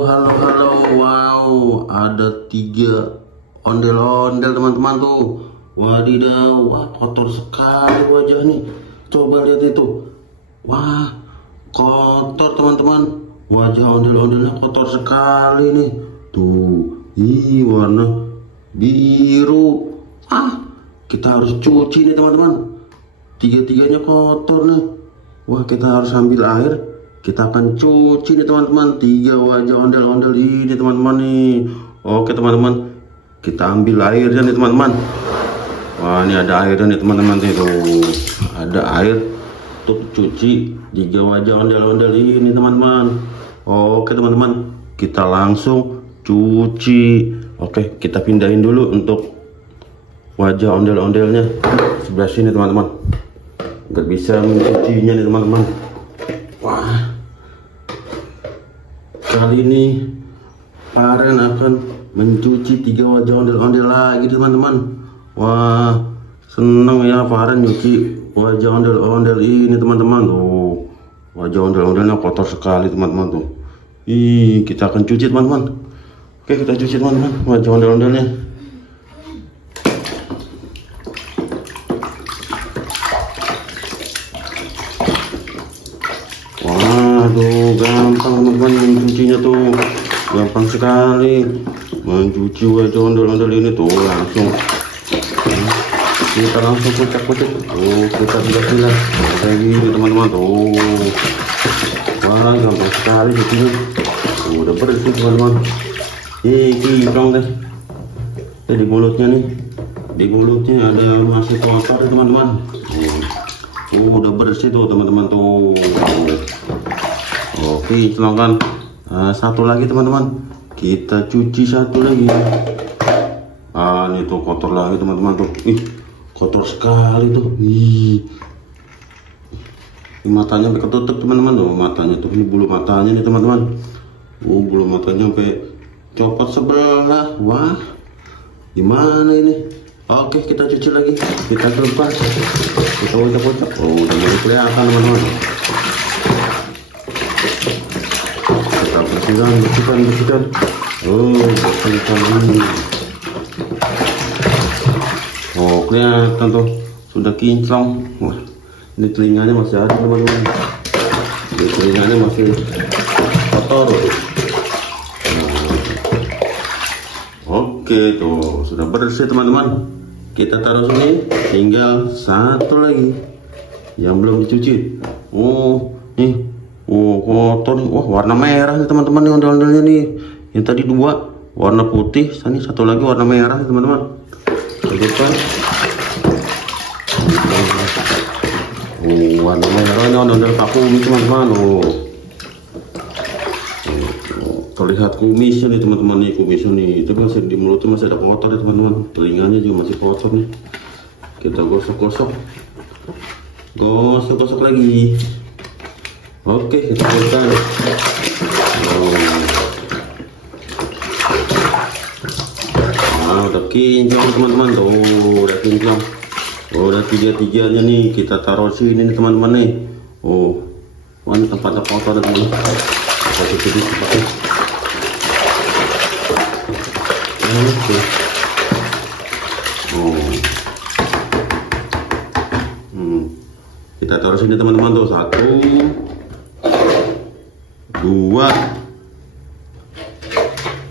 halo. Wow, ada 3 ondel-ondel teman-teman tuh. Wadidaw, wah kotor sekali wajah nih. Coba lihat itu. Wah, kotor teman-teman. Wajah ondel-ondelnya kotor sekali nih. Tuh, warna biru. Kita harus cuci nih teman-teman. 3-tiganya kotor nih. Wah, kita harus ambil air. Kita akan cuci nih teman-teman 3 wajah ondel-ondel ini teman-teman nih. Oke teman-teman, kita ambil airnya nih teman-teman. Wah, ini ada airnya nih teman-teman tuh. Ada air untuk cuci 3 wajah ondel-ondel ini teman-teman. Oke teman-teman, kita langsung cuci. Oke, kita pindahin dulu untuk wajah ondel-ondelnya sebelah sini teman-teman. Nggak bisa mencucinya nih teman-teman. Wah, kali ini Faren akan mencuci 3 wajah ondel-ondel lagi teman-teman. Wah, seneng ya Faren nyuci wajah ondel-ondel ini teman-teman. Tuh, wajah ondel-ondelnya kotor sekali teman-teman tuh. Kita akan cuci teman-teman. Oke, kita cuci teman-teman wajah ondel-ondelnya. Waduh, gampang teman-teman mencucinya tuh. Gampang sekali mencuci wajah ondel-ondel ini tuh. Kita langsung kucek-kucek. Kita bilas-bilas kayak gini teman-teman tuh. Wah, gampang sekali cucinya. Udah bersih teman-teman. Dong deh. Di mulutnya nih. Di mulutnya ada masih kotor ya teman-teman. Udah bersih tuh teman-teman tuh. Oke, silahkan. Satu lagi teman-teman. Kita cuci satu lagi. Ini tuh kotor lagi teman-teman tuh. Kotor sekali tuh. Ini matanya sampai ketutup teman-teman tuh. Matanya tuh, ini bulu matanya nih teman-teman. Bulu matanya sampai copot sebelah. Wah, gimana ini? Oke, kita cuci lagi. Kita lepas. Kita kocok-kocok. Udah mulai kelihatan teman-teman. Kita bersihkan. Bersihkan ini. Kelihatan tuh sudah kinclong. Wah, ini telinganya masih ada teman-teman. Ini telinganya masih kotor. Oke tuh sudah bersih teman-teman. Kita taruh sini. Tinggal satu lagi yang belum dicuci. Nih. Kotor nih. Wah, warna merah nih teman-teman nih ondel-ondelnya nih. Yang tadi 2 warna putih, ini satu lagi warna merah nih teman-teman. Warna merahnya ondel-ondel kumis teman-teman. Terlihat kumisnya nih teman-teman nih, kumisnya nih. Itu masih di mulutnya masih ada kotor ya teman-teman. Telinganya juga masih kotor nih. Kita gosok-gosok. Gosok-gosok lagi. Oke, kita bersihkan. Udah kinclong teman-teman tuh, udah kinclong. Udah 3-tiganya nih kita taruh sini nih teman-teman nih. Wah, ini tempatnya kotor teman-teman. Kita cuci dikit pakai. Oke. Kita taruh sini teman-teman tuh. 1, 2,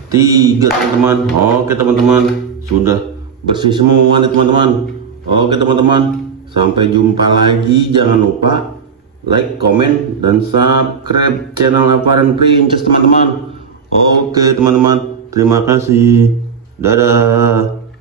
3 teman-teman. Oke teman-teman, sudah bersih semua nih teman-teman. Oke teman-teman, sampai jumpa lagi. Jangan lupa like, komen, dan subscribe channel Faren Princess teman-teman. Oke teman-teman, terima kasih. Dadah.